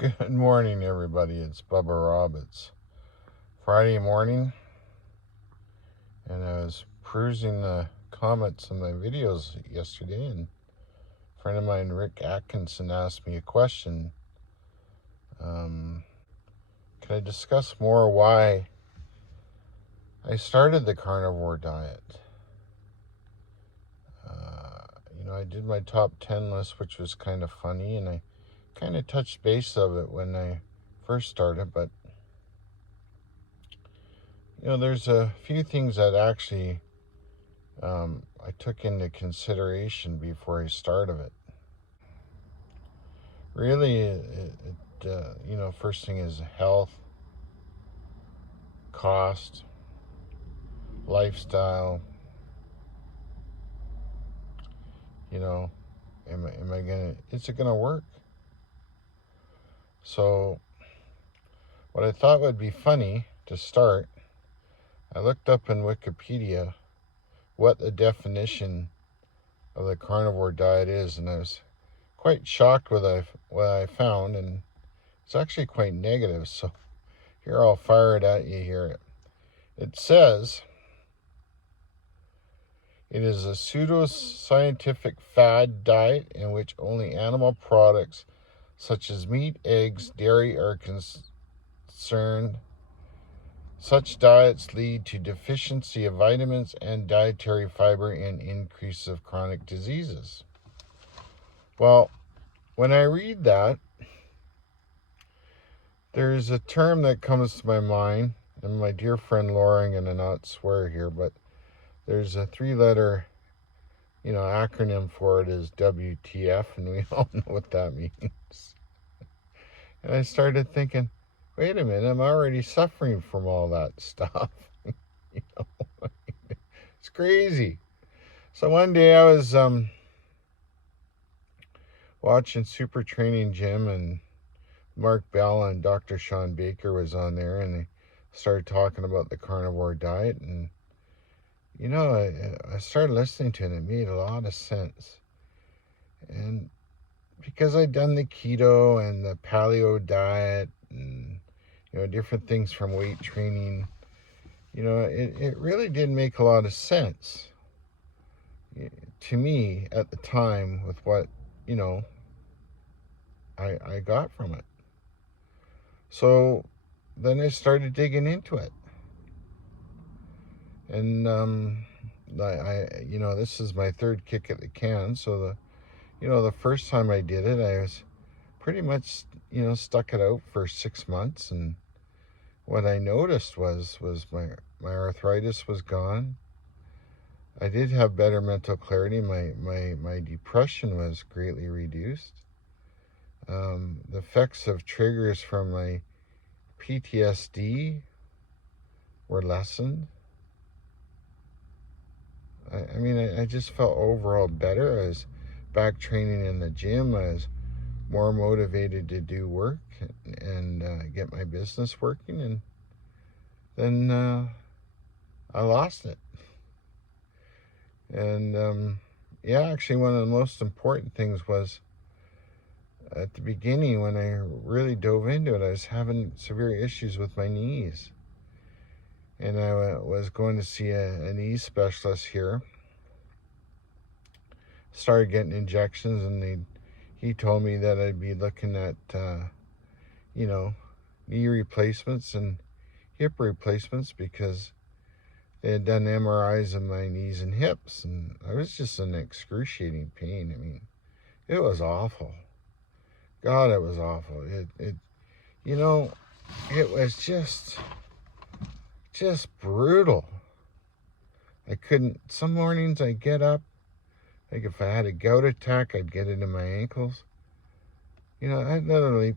Good morning, everybody. It's Bubba Rob. It's Friday morning, and I was perusing the comments on my videos yesterday, and a friend of mine, Rick Atkinson, asked me a question. Can I discuss more why I started the carnivore diet? I did my top 10 list, which was kind of funny, and I kind of touched base of it when I first started, but there's a few things that actually I took into consideration before I started it. Really, first thing is health, cost, lifestyle. Is it gonna work? So, what I thought would be funny to start, I looked up in Wikipedia what the definition of the carnivore diet is, and I was quite shocked with what I found, and it's actually quite negative. So, here I'll fire it at you here. It says it is a pseudo-scientific fad diet in which only animal products such as meat, eggs, dairy are concerned. Such diets lead to deficiency of vitamins and dietary fiber and increase of chronic diseases. Well, when I read that, there's a term that comes to my mind, and my dear friend Laura, I'm going to not swear here, but there's a 3-letter, acronym for it is WTF, and we all know what that means. And I started thinking, wait a minute, I'm already suffering from all that stuff. It's crazy. So one day I was watching Super Training Gym, and Mark Bell and Dr. Sean Baker was on there, and they started talking about the carnivore diet, and I started listening to it, and it made a lot of sense. And because I'd done the keto and the paleo diet and different things from weight training, it really did make a lot of sense to me at the time with what I got from it. So then I started digging into it, and this is my third kick at the can. So the first time I did it, I was pretty much stuck it out for 6 months, and what I noticed was my arthritis was gone. I did have better mental clarity. My depression was greatly reduced. The effects of triggers from my PTSD were lessened. I just felt overall better. I was back training in the gym. I was more motivated to do work and get my business working. And then I lost it. And actually one of the most important things was at the beginning when I really dove into it, I was having severe issues with my knees. And I was going to see a knee specialist here. Started getting injections, and he told me that I'd be looking at, knee replacements and hip replacements because they had done MRIs of my knees and hips, and I was just in excruciating pain. It was awful. God, it was awful. It was just brutal. I couldn't. Some mornings I'd get up, like if I had a gout attack, I'd get it in my ankles. I'd literally,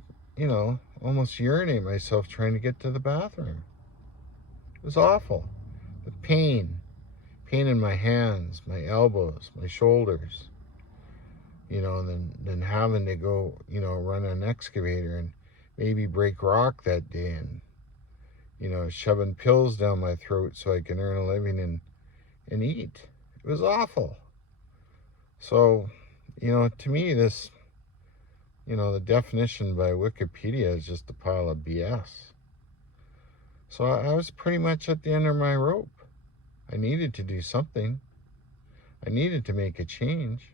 almost urinate myself trying to get to the bathroom. It was awful. The pain in my hands, my elbows, my shoulders. And then having to go, run an excavator and maybe break rock that day, and shoving pills down my throat so I can earn a living and eat. It was awful. So, to me, this the definition by Wikipedia is just a pile of BS. So I was pretty much at the end of my rope. I needed to do something. I needed to make a change.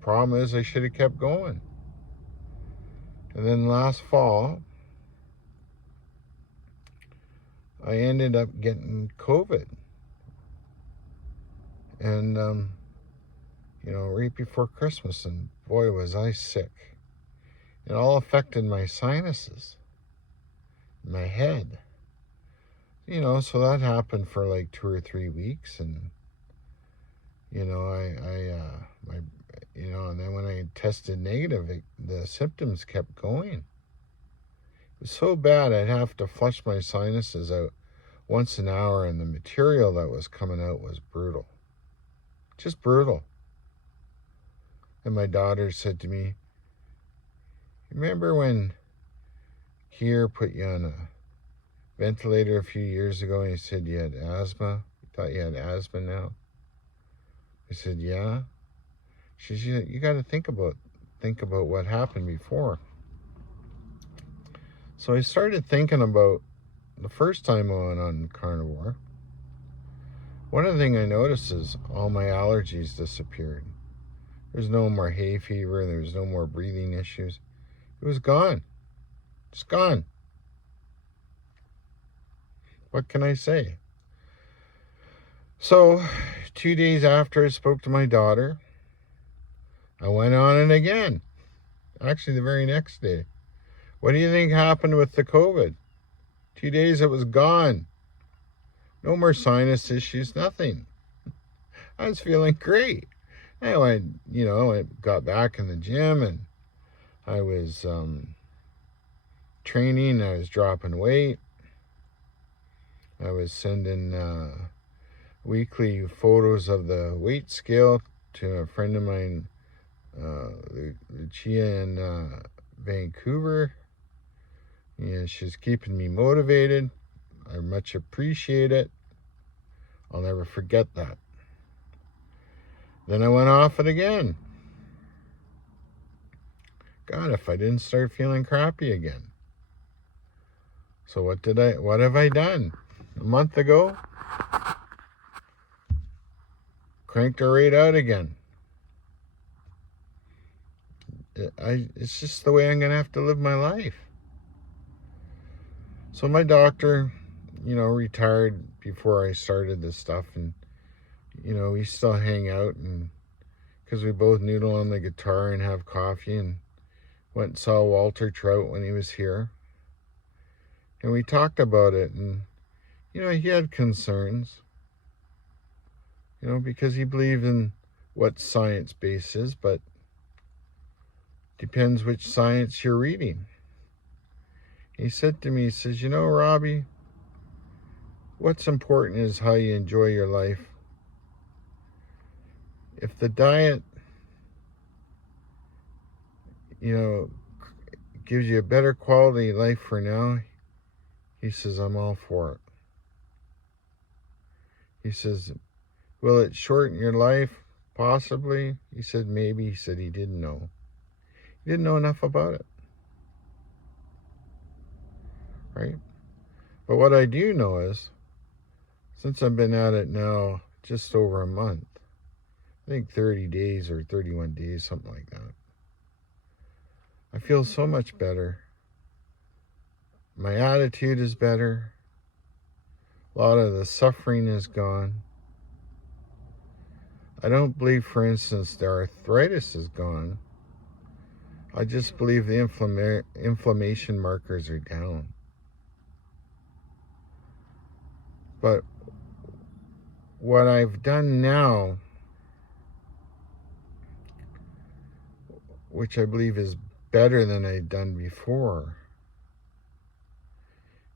Problem is I should have kept going. And then last fall, I ended up getting COVID. And, right before Christmas, and boy, was I sick. It all affected my sinuses, my head. So that happened for like 2 or 3 weeks, and and then when I tested negative, the symptoms kept going. It was so bad I'd have to flush my sinuses out once an hour, and the material that was coming out was brutal. Just brutal. And my daughter said to me, remember when Keir put you on a ventilator a few years ago and he said you had asthma? You thought you had asthma now? I said, yeah. She said, you got to think about what happened before. So I started thinking about the first time I went on Carnivore. One of the things I noticed is all my allergies disappeared. There's no more hay fever. There's no more breathing issues. It was gone. It's gone. What can I say? So 2 days after I spoke to my daughter, I went on it again. Actually, the very next day. What do you think happened with the COVID? 2 days it was gone. No more sinus issues, nothing. I was feeling great. Anyway, I got back in the gym, and I was training. I was dropping weight. I was sending weekly photos of the weight scale to a friend of mine, Lucia in Vancouver. She's keeping me motivated. I much appreciate it. I'll never forget that. Then I went off it again. God, if I didn't start feeling crappy again. So what have I done? A month ago, cranked her right out again. It's just the way I'm going to have to live my life. So my doctor, retired before I started this stuff, and we still hang out, and because we both noodle on the guitar and have coffee, and went and saw Walter Trout when he was here, and we talked about it, and he had concerns, because he believed in what science base is, but depends which science you're reading. He said to me, he says, Robbie, what's important is how you enjoy your life. If the diet, gives you a better quality life for now, he says, I'm all for it. He says, will it shorten your life? Possibly. He said, maybe. He said he didn't know. He didn't know enough about it. Right? But what I do know is, since I've been at it now just over a month, I think 30 days or 31 days, something like that, I feel so much better. My attitude is better. A lot of the suffering is gone. I don't believe, for instance, the arthritis is gone. I just believe the inflammation markers are down. But what I've done now, which I believe is better than I'd done before,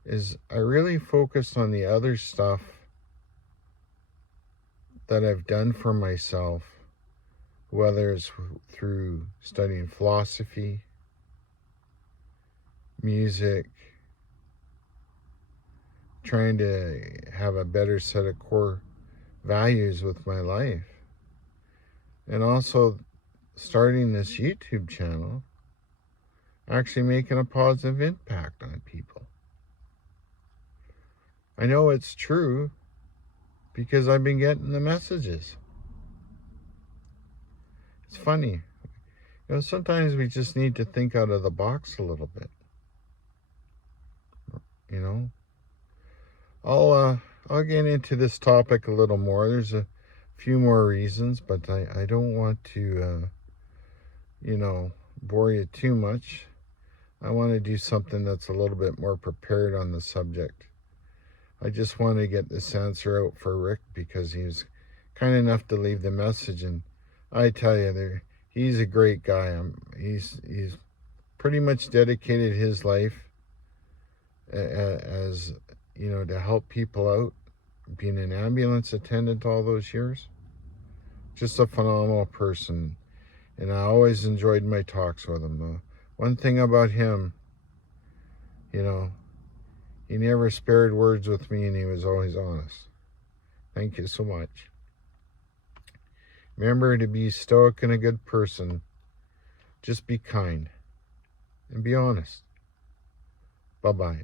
is I really focused on the other stuff that I've done for myself, whether it's through studying philosophy, music, trying to have a better set of core values with my life, and also starting this YouTube channel actually making a positive impact on people. I know it's true because I've been getting the messages. It's funny. Sometimes we just need to think out of the box a little bit. I'll get into this topic a little more. There's a few more reasons, but I don't want to, bore you too much. I want to do something that's a little bit more prepared on the subject. I just want to get this answer out for Rick because he was kind enough to leave the message, and I tell you, he's a great guy. He's pretty much dedicated his life as to help people out, being an ambulance attendant all those years. Just a phenomenal person, and I always enjoyed my talks with him. One thing about him, he never spared words with me, and he was always honest. Thank you so much. Remember to be stoic and a good person. Just be kind and be honest. Bye-bye.